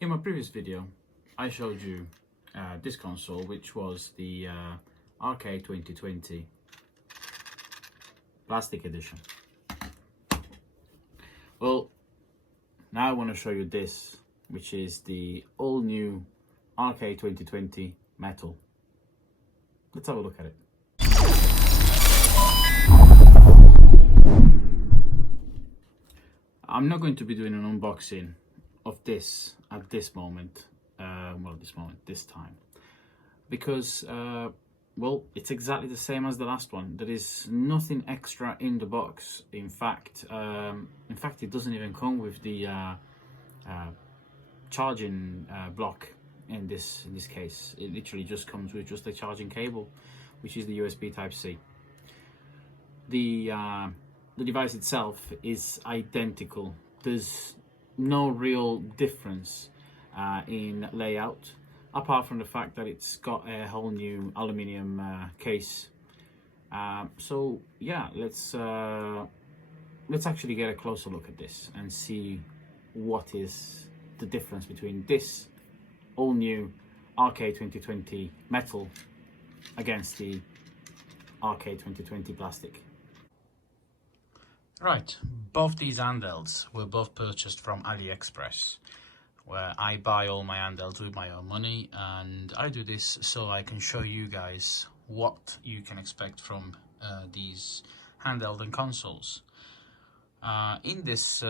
In my previous video, I showed you this console, which was the RK2020 Plastic Edition. Well, now I want to show you this, which is the all-new RK2020 Metal. Let's have a look at it. I'm not going to be doing an unboxing of this at this moment, this time, because well, it's exactly the same as the last one. There is nothing extra in the box. In fact, it doesn't even come with the charging block. In this case, it literally just comes with just a charging cable, which is the USB Type-C. The device itself is identical. There's no real difference in layout, apart from the fact that it's got a whole new aluminium case. So yeah, let's actually get a closer look at this and see what is the difference between this all new RK2020 Metal against the RK2020 Plastic. Right, both these handhelds were both purchased from AliExpress, where I buy all my handhelds with my own money, and I do this so I can show you guys what you can expect from these handheld and consoles. In this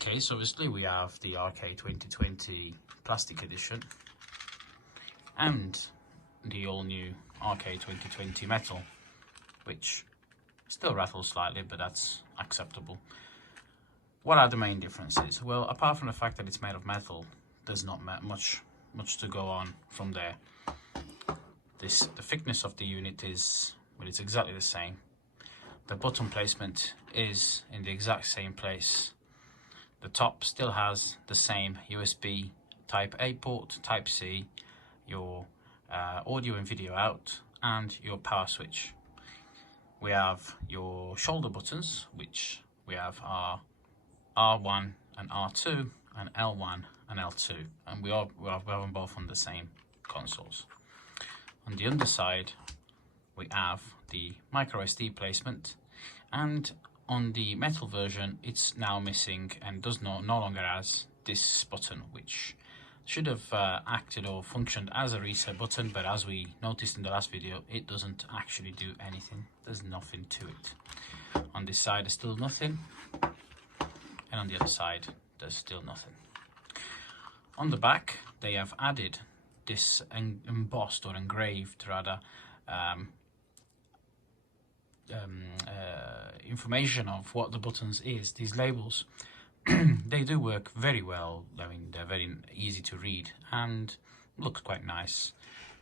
case, obviously, we have the RK2020 Plastic Edition and the all-new RK2020 Metal, which still rattles slightly, but that's acceptable. What are the main differences? Well, apart from the fact that it's made of metal, there's not much to go on from there. The thickness of the unit is, well, it's exactly the same. The button placement is in the exact same place. The top still has the same USB Type A port, Type C, your audio and video out, and your power switch. We have your shoulder buttons, which we have are R1 and R2 and L1 and L2, and we have them both on the same consoles. On the underside, we have the micro SD placement, and on the metal version, it's now missing and no longer has this button, which should have acted or functioned as a reset button, but as we noticed in the last video, it doesn't actually do anything. There's nothing to it. On this side, there's still nothing, and on the other side, there's still nothing. On the back, they have added this embossed or engraved, rather, information of what the buttons is. These labels, they do work very well. I mean, they're very easy to read and looks quite nice.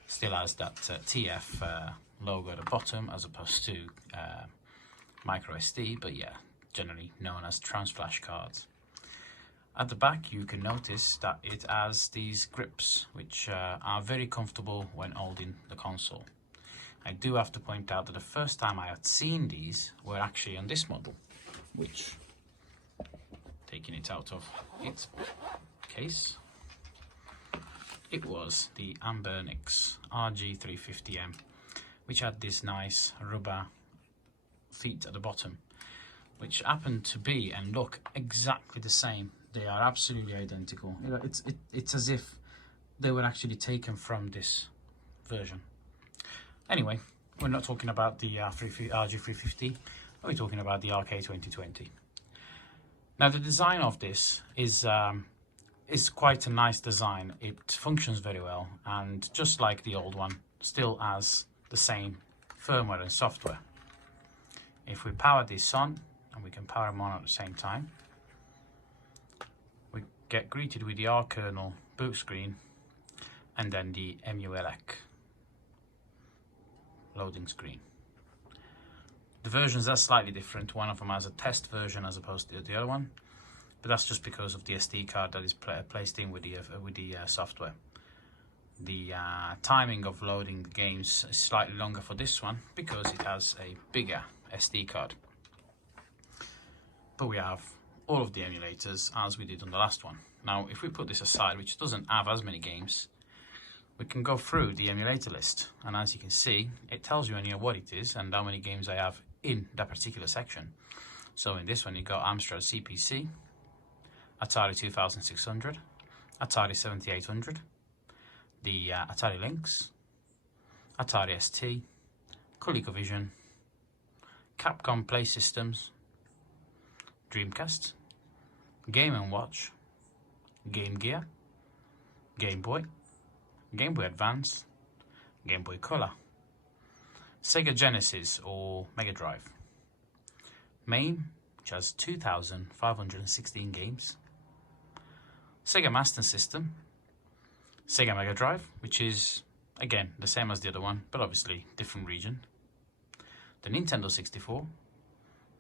Still has that TF logo at the bottom as opposed to micro SD, but yeah, generally known as trans flash cards. At the back, you can notice that it has these grips, which are very comfortable when holding the console. I do have to point out that the first time I had seen these were actually on this model, which, taking it out of its case, it was the Ambernix RG350M, which had this nice rubber feet at the bottom, which happened to be and look exactly the same. They are absolutely identical. You know, it's as if they were actually taken from this version. Anyway, we're not talking about the RG350, we're talking about the RK2020. Now, the design of this is quite a nice design. It functions very well, and just like the old one, still has the same firmware and software. If we power this on, and we can power them on at the same time, we get greeted with the R kernel boot screen and then the emulate loading screen. The versions are slightly different. One of them has a test version as opposed to the other one, but that's just because of the SD card that is placed in with the software. The timing of loading the games is slightly longer for this one because it has a bigger SD card. But we have all of the emulators as we did on the last one. Now, if we put this aside, which doesn't have as many games, we can go through the emulator list. And as you can see, it tells you only what it is and how many games I have in that particular section. So in this one, you got Amstrad CPC, Atari 2600, Atari 7800, the Atari Lynx, Atari ST, ColecoVision, Capcom Play Systems, Dreamcast, Game & Watch, Game Gear, Game Boy, Game Boy Advance, Game Boy Color, Sega Genesis or Mega Drive, MAME, which has 2,516 games, Sega Master System, Sega Mega Drive, which is again the same as the other one, but obviously different region, the Nintendo 64,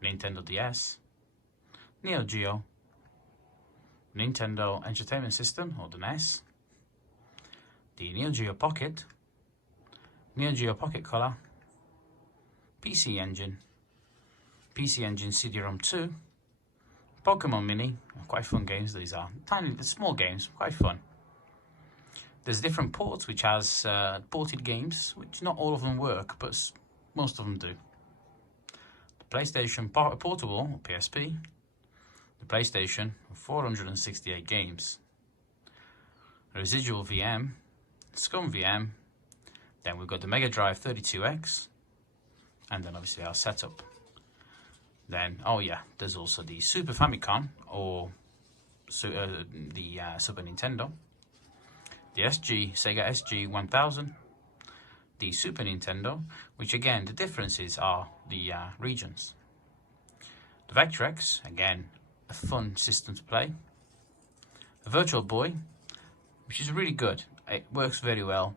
Nintendo DS, Neo Geo, Nintendo Entertainment System or the NES, the Neo Geo Pocket, Neo Geo Pocket Color, PC Engine, PC Engine CD-ROM 2, Pokemon Mini, quite fun games these are, tiny, small games, quite fun. There's different ports which has ported games, which not all of them work, but most of them do. The PlayStation Portable, PSP, the PlayStation, 468 games. Residual VM, Scum VM, then we've got the Mega Drive 32X, and then obviously our setup. Then, oh yeah, there's also the Super Famicom, or the Super Nintendo, the Sega SG 1000, the Super Nintendo, which again, the differences are the regions. The Vectrex, again, a fun system to play. A Virtual Boy, which is really good. It works very well.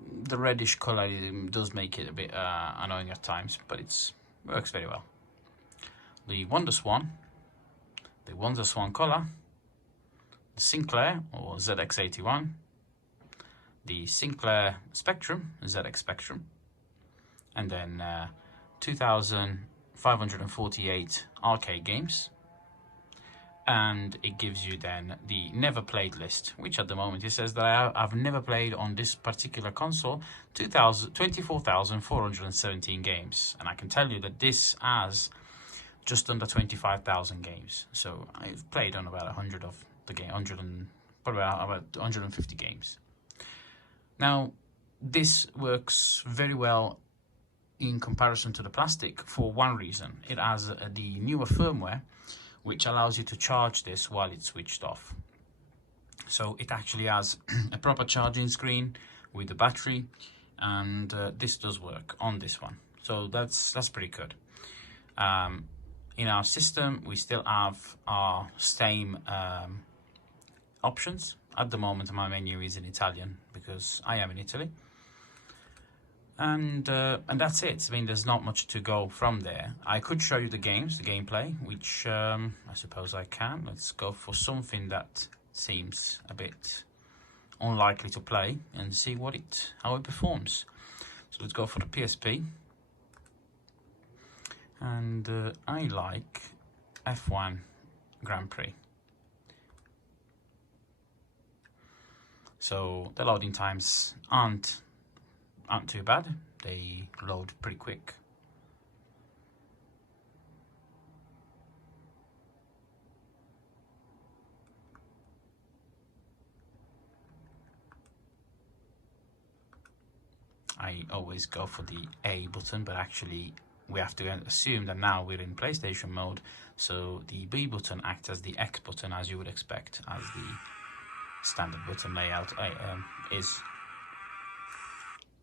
The reddish color does make it a bit annoying at times, but it works very well. The WonderSwan, the WonderSwan Color, the Sinclair or ZX81, the Sinclair Spectrum, ZX Spectrum, and then 2,548 arcade games. And it gives you then the never played list, which at the moment it says that I've never played on this particular console 24,417 games. And I can tell you that this has just under 25,000 games. So I've played on about 100 of the game, probably about 150 games. Now, this works very well in comparison to the plastic for one reason. It has the newer firmware, which allows you to charge this while it's switched off. So it actually has a proper charging screen with the battery, and this does work on this one. So that's pretty good. In our system, we still have our same options. At the moment, my menu is in Italian because I am in Italy. And that's it. I mean, there's not much to go from there. I could show you the games, the gameplay, which I suppose I can. Let's go for something that seems a bit unlikely to play and see how it performs. So let's go for the PSP. And I like F1 Grand Prix. So the loading times aren't too bad. They load pretty quick. I always go for the A button, but actually we have to assume that now we're in PlayStation mode, so the B button acts as the X button, as you would expect, as the standard button layout is.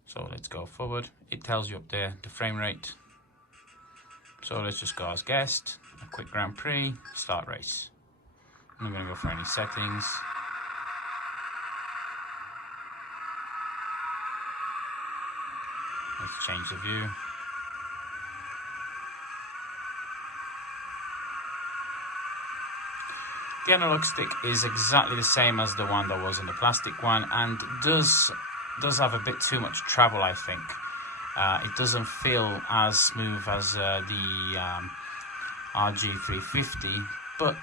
So let's go forward. It tells you up there the frame rate. So let's just go as guest, a quick Grand Prix, start race. I'm not going to go for any settings. Let's change the view. The analog stick is exactly the same as the one that was in the plastic one, and does have a bit too much travel, I think. It doesn't feel as smooth as the RG350, but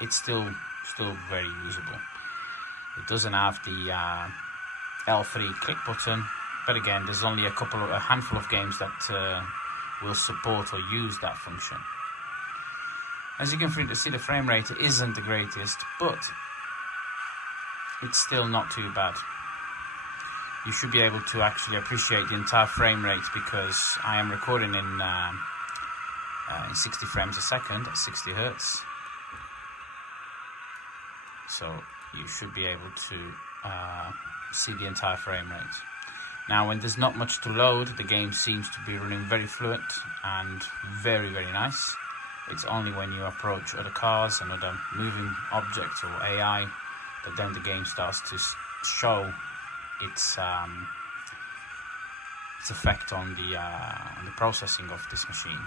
it's still still very usable. It doesn't have the L3 click button, but again, there's only a handful of games that will support or use that function. As you can see, the frame rate isn't the greatest, but it's still not too bad. You should be able to actually appreciate the entire frame rate, because I am recording in 60 frames a second at 60 Hertz. So you should be able to see the entire frame rate. Now, when there's not much to load, the game seems to be running very fluent and very, very nice. It's only when you approach other cars and other moving objects or AI that then the game starts to show its effect on the processing of this machine.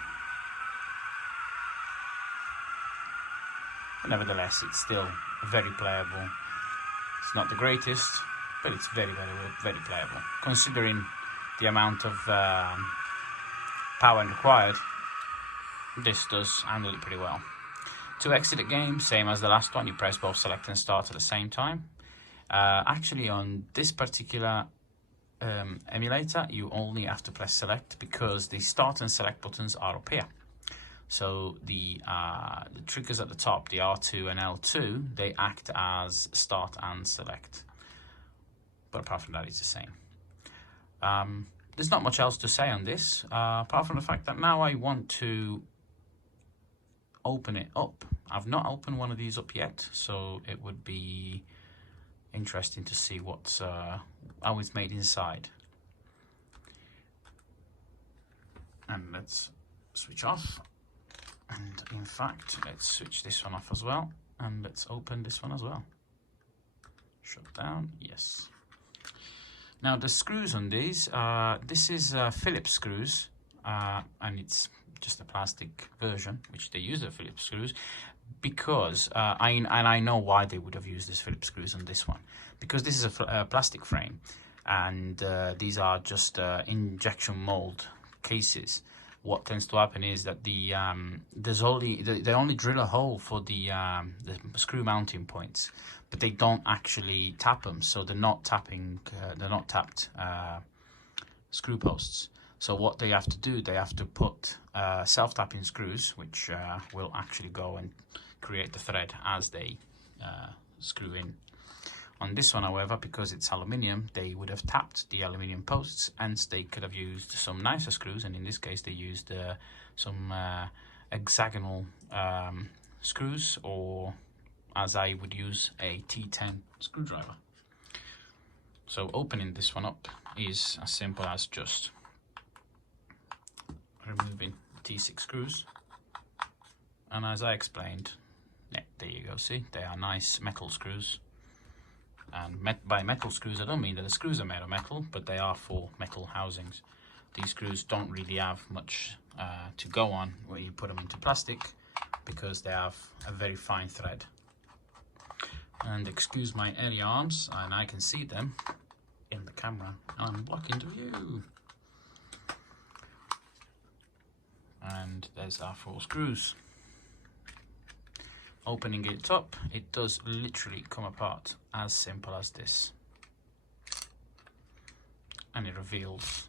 But nevertheless, it's still very playable. It's not the greatest, but it's very, very, very playable. Considering the amount of power required, this does handle it pretty well. To exit the game, same as the last one, you press both select and start at the same time. Actually, on this particular emulator, you only have to press select, because the start and select buttons are up here. So the triggers at the top, the R2 and L2, they act as start and select. But apart from that, it's the same. There's not much else to say on this, apart from the fact that now I want to open it up. I've not opened one of these up yet, so it would be interesting to see how it's made inside. And let's switch off. And in fact, let's switch this one off as well. And let's open this one as well. Shut down, yes. Now the screws on these, this is Phillips screws, and it's just a plastic version, which they use the Phillips screws, because I know why they would have used this Phillips screws on this one, because this is a plastic frame, and these are just injection mold cases. What tends to happen is that they only drill a hole for the screw mounting points, but they don't actually tap them, so they're not tapped screw posts. So what they have to do, they have to put self-tapping screws, which will actually go and create the thread as they screw in. On this one, however, because it's aluminium, they would have tapped the aluminium posts, and they could have used some nicer screws, and in this case they used some hexagonal screws, or as I would use, a T10 screwdriver. So opening this one up is as simple as just removing the T6 screws, and as I explained, yeah, there you go, see, they are nice metal screws. And by metal screws, I don't mean that the screws are made of metal, but they are for metal housings. These screws don't really have much to go on when you put them into plastic, because they have a very fine thread. And excuse my airy arms, and I can see them in the camera. I'm blocking the view. And there's our 4 screws. Opening it up, it does literally come apart as simple as this. And it reveals.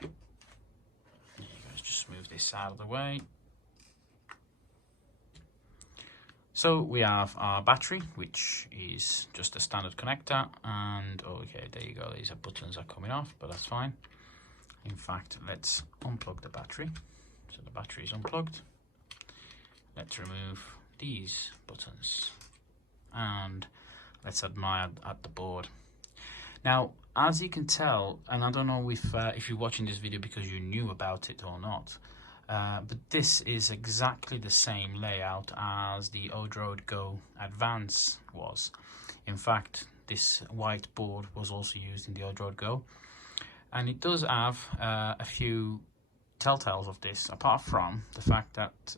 There you go, let's just move this out of the way. So we have our battery, which is just a standard connector, and okay, there you go, these buttons are coming off, but that's fine. In fact, let's unplug the battery. So the battery is unplugged. Let's remove these buttons, and let's admire at the board. Now, as you can tell, and I don't know if you're watching this video because you knew about it or not, but this is exactly the same layout as the Odroid Go Advance was. In fact, this white board was also used in the Odroid Go, and it does have a few telltales of this, apart from the fact that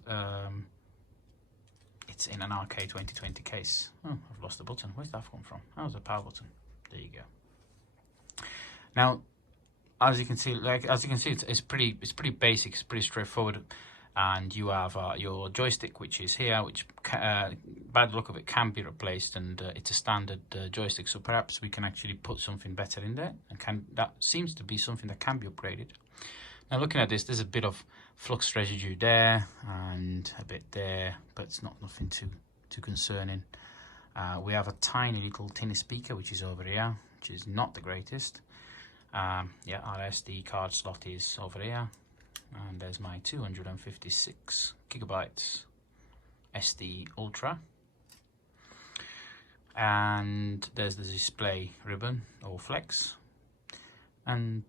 it's in an RK2020 case. Oh, I've lost the button. Where's that come from? Oh, it's a power button. There you go. Now, as you can see, it's pretty basic. It's pretty straightforward. and you have your joystick, which is here, which by the look of it can be replaced, and it's a standard joystick, so perhaps we can actually put something better in there, and that seems to be something that can be upgraded. Now looking at this, there's a bit of flux residue there and a bit there, but it's nothing too concerning. We have a tiny little tinny speaker which is over here, which is not the greatest. Yeah, our SD card slot is over here, and there's my 256 gigabytes SD Ultra, and there's the display ribbon or flex, and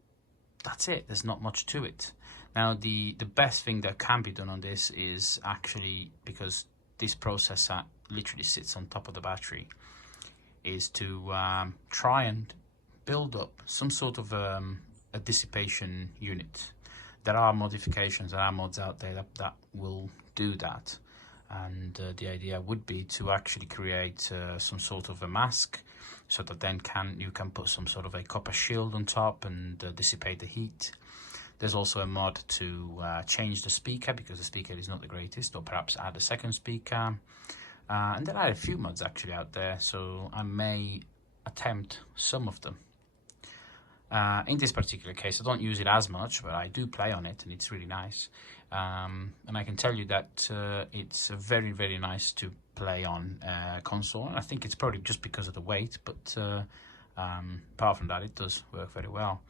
that's it. There's not much to it. Now the best thing that can be done on this is actually, because this processor literally sits on top of the battery, is to try and build up some sort of a dissipation unit. There are modifications, there are mods out there that will do that, and the idea would be to actually create some sort of a mask, so that then you can put some sort of a copper shield on top and dissipate the heat. There's also a mod to change the speaker, because the speaker is not the greatest, or perhaps add a second speaker. And there are a few mods actually out there, so I may attempt some of them. In this particular case, I don't use it as much, but I do play on it, and it's really nice. And I can tell you that it's very, very nice to play on console. I think it's probably just because of the weight, but apart from that, it does work very well.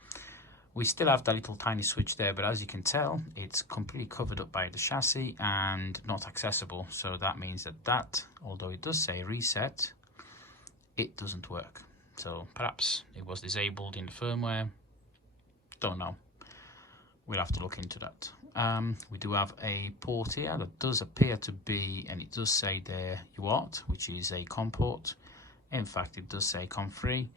We still have that little tiny switch there, but as you can tell, it's completely covered up by the chassis and not accessible. So that means that, although it does say reset, it doesn't work. So perhaps it was disabled in the firmware. Don't know. We'll have to look into that. We do have a port here that does appear to be, and it does say there UART, which is a COM port. In fact, it does say COM3.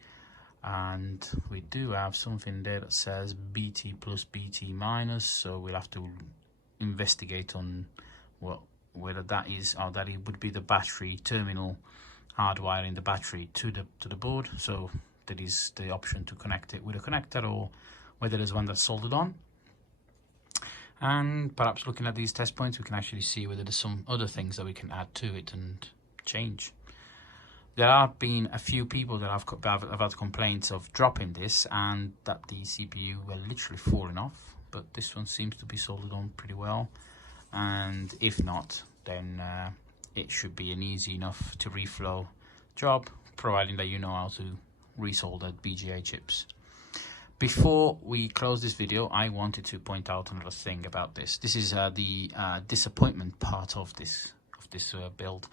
And we do have something there that says BT plus BT minus, so we'll have to investigate on whether that is, or that it would be the battery terminal hardwiring the battery to the board. So that is the option to connect it with a connector, or whether there's one that's soldered on. And perhaps looking at these test points, we can actually see whether there's some other things that we can add to it and change. There have been a few people that have had complaints of dropping this, and that the CPU will literally falling off, but this one seems to be soldered on pretty well, and if not, then it should be an easy enough to reflow job, providing that you know how to resolder BGA chips. Before we close this video, I wanted to point out another thing about this. This is the disappointment part of this build.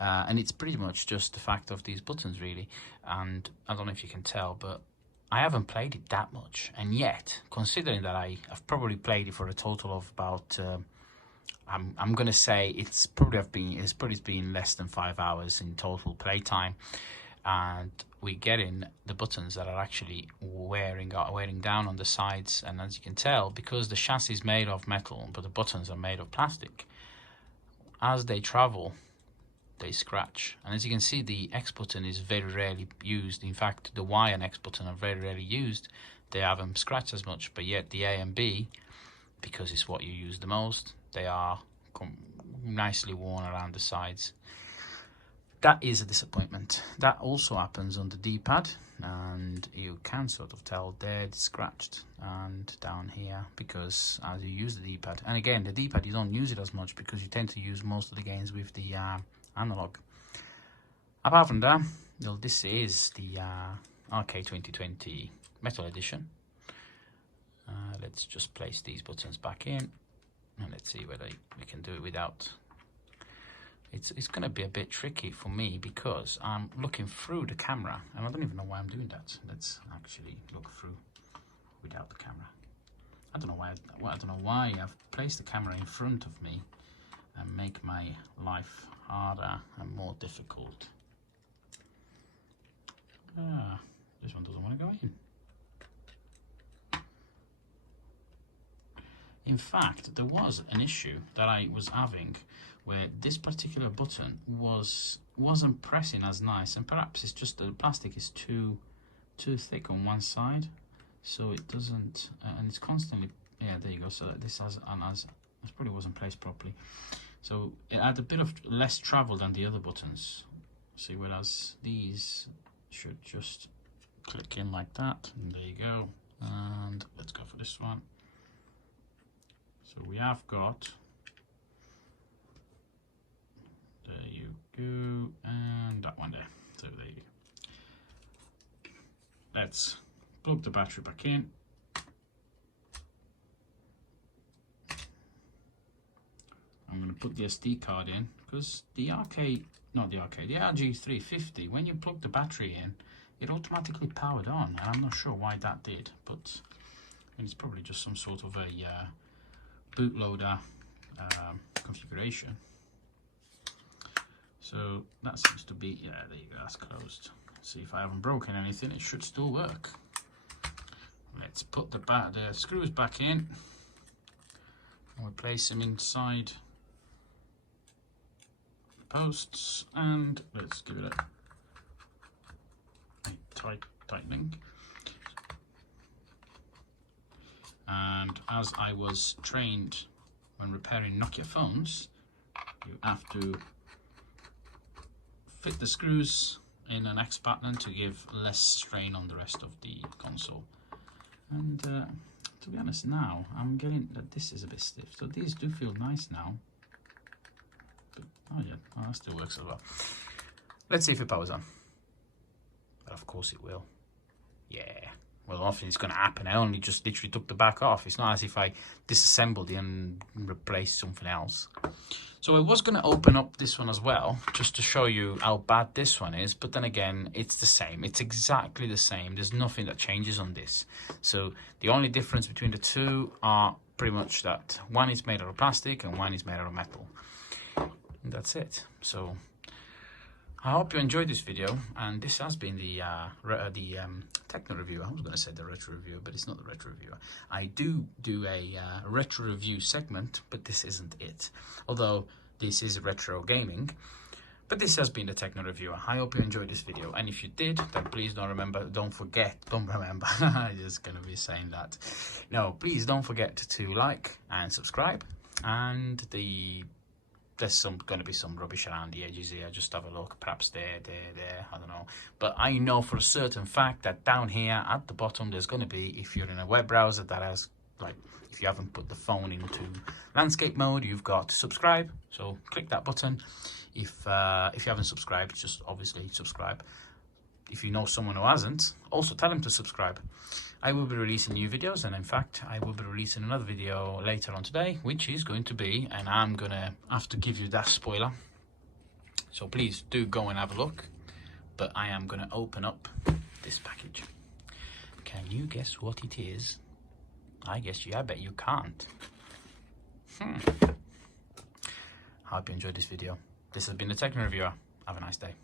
And it's pretty much just the fact of these buttons, really. And I don't know if you can tell, but I haven't played it that much. And yet, considering that I've probably played it for a total of about, I'm going to say it's probably been less than 5 hours in total playtime. And we're getting the buttons that are actually wearing down on the sides. And as you can tell, because the chassis is made of metal, but the buttons are made of plastic, as they travel, they scratch. And as you can see, the X button is very rarely used. In fact, the Y and X button are very rarely used. They haven't scratched as much, but yet the A and B, because it's what you use the most, they are nicely worn around the sides. That is a disappointment. That also happens on the D-pad, and you can sort of tell there it's scratched, and down here, because as you use the D-pad, and again, the D-pad, you don't use it as much because you tend to use most of the games with the analog. Apart from that, well, this is the RK2020 Metal Edition. Let's just place these buttons back in, and let's see whether we can do it without. It's going to be a bit tricky for me because I'm looking through the camera, and I don't even know why I'm doing that. Let's actually look through without the camera. I don't know why I've placed the camera in front of me and make my life harder and more difficult. This one doesn't want to go in. In fact, there was an issue that I was having where this particular button wasn't pressing as nice, and perhaps it's just that the plastic is too thick on one side, so it doesn't, and it's constantly, yeah, there you go. So this has This probably wasn't placed properly. So it had a bit of less travel than the other buttons. See, whereas these should just click in like that, and there you go. And let's go for this one. So we have got, there you go, and that one there. So there you go. Let's plug the battery back in. I'm going to put the SD card in, because the RG350, when you plug the battery in, it automatically powered on, and I'm not sure why that did, but I mean, it's probably just some sort of a bootloader configuration. So that seems to be, yeah, there you go, that's closed. See, if I haven't broken anything, it should still work. Let's put the screws back in, and we'll place them inside the posts, and let's give it a tightening. And as I was trained when repairing Nokia phones, you have to fit the screws in an X pattern to give less strain on the rest of the console. And to be honest, now I'm getting that this is a bit stiff, so these do feel nice now. But, oh yeah, oh, that still works as well. Let's see if it powers on. But of course it will. Yeah. Well, often it's going to happen. I only just literally took the back off. It's not as if I disassembled it and replaced something else. So I was going to open up this one as well, just to show you how bad this one is. But then again, it's the same. It's exactly the same. There's nothing that changes on this. So the only difference between the two are pretty much that one is made out of plastic and one is made out of metal. And that's it. So I hope you enjoyed this video, and this has been the Techno review. I was going to say the retro review, but it's not the retro review. I do a retro review segment, but this isn't it. Although this is retro gaming, but this has been the Techno reviewer. I hope you enjoyed this video, and if you did, then please don't remember. I'm just going to be saying that. No, please don't forget to like and subscribe, and there's going to be some rubbish around the edges here. Just have a look, perhaps there, I don't know. But I know for a certain fact that down here at the bottom, there's going to be, if you're in a web browser that has, like, if you haven't put the phone into landscape mode, you've got subscribe. So click that button. If you haven't subscribed, just obviously subscribe. If you know someone who hasn't, also tell them to subscribe. I will be releasing new videos, and in fact I will be releasing another video later on today, which is going to be, and I'm gonna have to give you that spoiler, so please do go and have a look, but I am gonna open up this package. Can you guess what it is? I bet you can't. I hope you enjoyed this video. This has been the Techno Reviewer. Have a nice day.